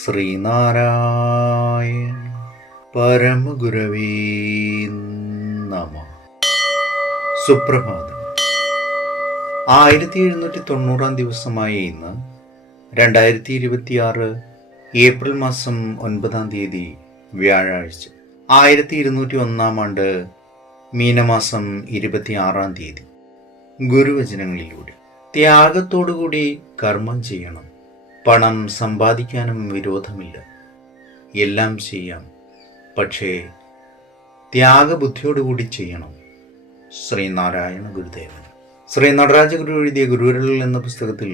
ശ്രീനാരായണ പരമഗുരവേ നമഃ. സുപ്രഭാതം. 1790 ദിവസമായ ഇന്ന് 2026 ഏപ്രിൽ മാസം 9 വ്യാഴാഴ്ച, 1201 ആണ്ട് മീനമാസം 26 ഗുരുവചനങ്ങളിലൂടെ ത്യാഗത്തോടുകൂടി കർമ്മം ചെയ്യണം. പണം സമ്പാദിക്കാനും വിരോധമില്ല, എല്ലാം ചെയ്യാം, പക്ഷേ ത്യാഗബുദ്ധിയോടുകൂടി ചെയ്യണം. ശ്രീനാരായണ ഗുരുദേവൻ. ശ്രീ നടരാജ ഗുരു എഴുതിയ ഗുരുവിരൽ എന്ന പുസ്തകത്തിൽ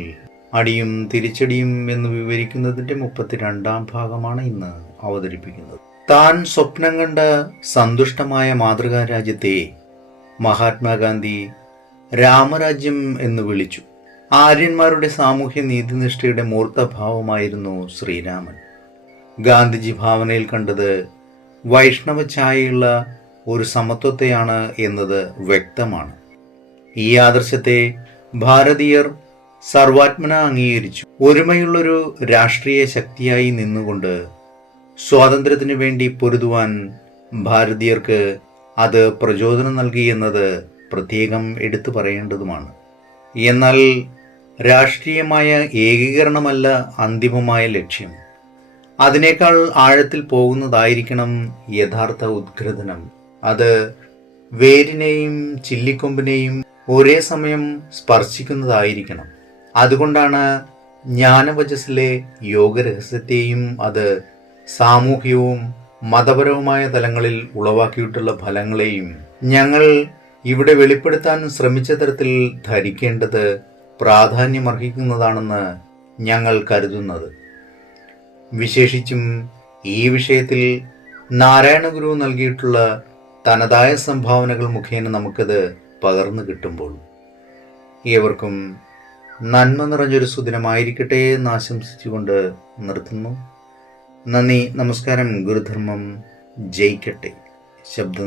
അടിയും തിരിച്ചടിയും എന്ന് വിവരിക്കുന്നതിൻ്റെ 32 ഭാഗമാണ് ഇന്ന് അവതരിപ്പിക്കുന്നത്. താൻ സ്വപ്നം കണ്ട സന്തുഷ്ടമായ മാതൃകാ രാജ്യത്തെ മഹാത്മാഗാന്ധി രാമരാജ്യം എന്ന് വിളിച്ചു. ആര്യന്മാരുടെ സാമൂഹ്യ നീതിനിഷ്ഠയുടെ മൂർത്തഭാവമായിരുന്നു ശ്രീരാമൻ. ഗാന്ധിജി ഭാവനയിൽ കണ്ടത് വൈഷ്ണവ ഛായയുള്ള ഒരു സമത്വത്തെയാണ് എന്നത് വ്യക്തമാണ്. ഈ ആദർശത്തെ ഭാരതീയർ സർവാത്മന അംഗീകരിച്ചു. ഒരുമയുള്ളൊരു രാഷ്ട്രീയ ശക്തിയായി നിന്നുകൊണ്ട് സ്വാതന്ത്ര്യത്തിനു വേണ്ടി പൊരുതുവാൻ ഭാരതീയർക്ക് അത് പ്രചോദനം നൽകി എന്നത് പ്രത്യേകം എടുത്തു പറയേണ്ടതുമാണ്. എന്നാൽ രാഷ്ട്രീയമായ ഏകീകരണമല്ല അന്തിമമായ ലക്ഷ്യം. അതിനേക്കാൾ ആഴത്തിൽ പോകുന്നതായിരിക്കണം യഥാർത്ഥ ഉദ്ഗ്രഥനം. അത് വേരിനെയും ചില്ലിക്കൊമ്പിനെയും ഒരേ സമയം സ്പർശിക്കുന്നതായിരിക്കണം. അതുകൊണ്ടാണ് ജ്ഞാനവചസ്സിലെ യോഗരഹസ്യത്തെയും അത് സാമൂഹികവും മതപരവുമായ തലങ്ങളിൽ ഉളവാക്കിയിട്ടുള്ള ഫലങ്ങളെയും ഞങ്ങൾ ഇവിടെ വെളിപ്പെടുത്താൻ ശ്രമിച്ച തരത്തിൽ ധരിക്കേണ്ടത് പ്രാധാന്യമർഹിക്കുന്നതാണെന്ന് ഞങ്ങൾ കരുതുന്നത്. വിശേഷിച്ചും ഈ വിഷയത്തിൽ നാരായണ ഗുരു നൽകിയിട്ടുള്ള തനതായ സംഭാവനകൾ മുഖേന നമുക്കത് പകർന്നു കിട്ടുമ്പോൾ ഏവർക്കും നന്മ നിറഞ്ഞൊരു സുദിനമായിരിക്കട്ടെ എന്ന് ആശംസിച്ചുകൊണ്ട് നിർത്തുന്നു. നന്ദി, നമസ്കാരം. ഗുരുധർമ്മം ജയിക്കട്ടെ. ശബ്ദ